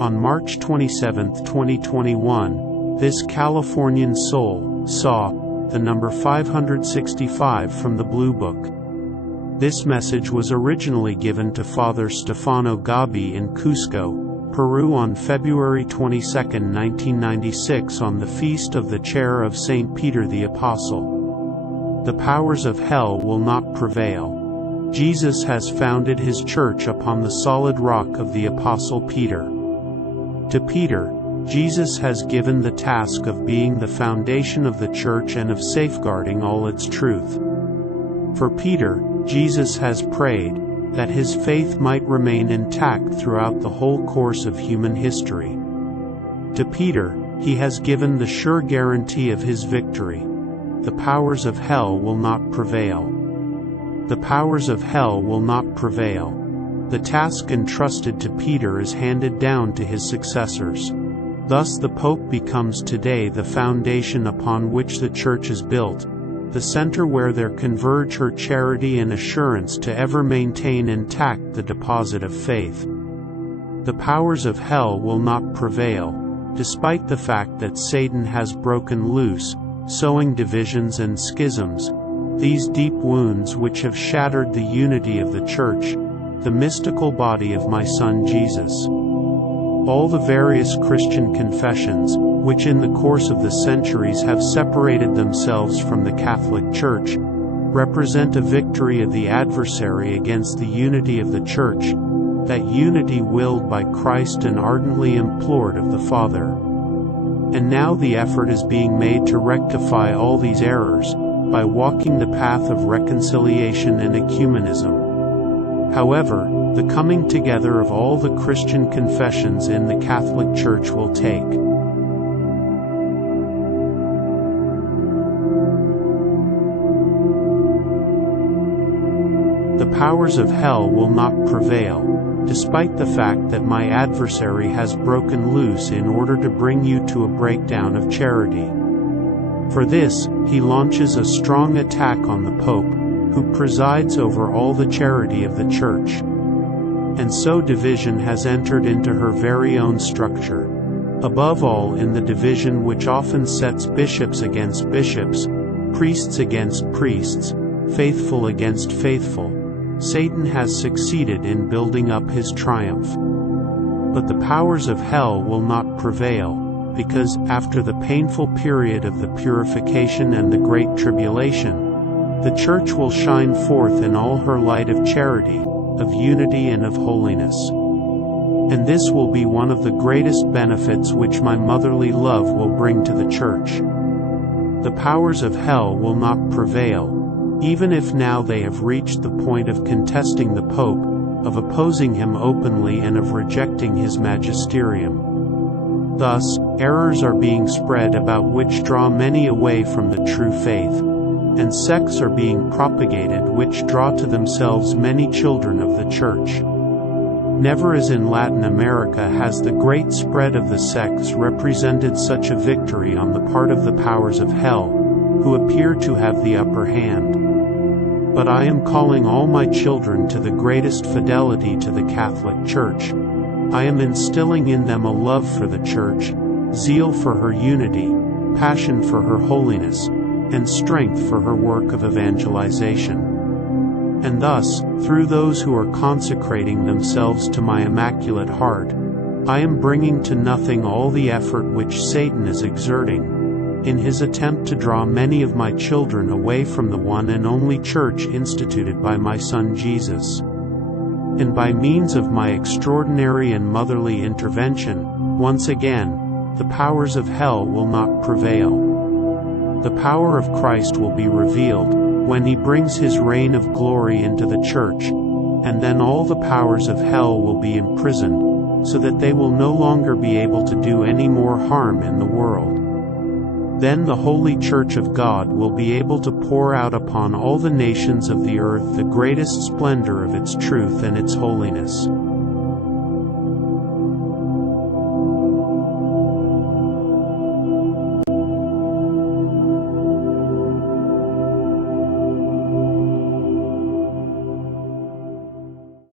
On March 27, 2021, this Californian soul saw the number 565 from the Blue Book. This message was originally given to Father Stefano Gabi in Cusco, Peru on February 22, 1996 on the feast of the chair of St. Peter the Apostle. The powers of hell will not prevail. Jesus has founded his church upon the solid rock of the Apostle Peter. To Peter, Jesus has given the task of being the foundation of the church and of safeguarding all its truth. For Peter, Jesus has prayed that his faith might remain intact throughout the whole course of human history. To Peter, he has given the sure guarantee of his victory. The powers of hell will not prevail. The powers of hell will not prevail. The task entrusted to Peter is handed down to his successors. Thus the Pope becomes today the foundation upon which the Church is built, the center where there converge her charity and assurance to ever maintain intact the deposit of faith. The powers of hell will not prevail, despite the fact that Satan has broken loose, sowing divisions and schisms, these deep wounds which have shattered the unity of the Church, the mystical body of my Son Jesus. All the various Christian confessions, which in the course of the centuries have separated themselves from the Catholic Church, represent a victory of the adversary against the unity of the Church, that unity willed by Christ and ardently implored of the Father. And now the effort is being made to rectify all these errors, by walking the path of reconciliation and ecumenism. However, the coming together of all the Christian confessions in the Catholic Church will take. The powers of hell will not prevail, despite the fact that my adversary has broken loose in order to bring you to a breakdown of charity. For this, he launches a strong attack on the Pope, who presides over all the charity of the Church. And so division has entered into her very own structure. Above all in the division which often sets bishops against bishops, priests against priests, faithful against faithful, Satan has succeeded in building up his triumph. But the powers of hell will not prevail, because, after the painful period of the purification and the great tribulation, the Church will shine forth in all her light of charity, of unity and of holiness. And this will be one of the greatest benefits which my motherly love will bring to the Church. The powers of hell will not prevail, even if now they have reached the point of contesting the Pope, of opposing him openly and of rejecting his magisterium. Thus, errors are being spread about which draw many away from the true faith, and sects are being propagated which draw to themselves many children of the Church. Never as in Latin America has the great spread of the sects represented such a victory on the part of the powers of hell, who appear to have the upper hand. But I am calling all my children to the greatest fidelity to the Catholic Church. I am instilling in them a love for the Church, zeal for her unity, passion for her holiness, and strength for her work of evangelization. And thus, through those who are consecrating themselves to my Immaculate Heart, I am bringing to nothing all the effort which Satan is exerting, in his attempt to draw many of my children away from the one and only Church instituted by my Son Jesus. And by means of my extraordinary and motherly intervention, once again, the powers of hell will not prevail. The power of Christ will be revealed, when he brings his reign of glory into the Church, and then all the powers of hell will be imprisoned, so that they will no longer be able to do any more harm in the world. Then the Holy Church of God will be able to pour out upon all the nations of the earth the greatest splendor of its truth and its holiness.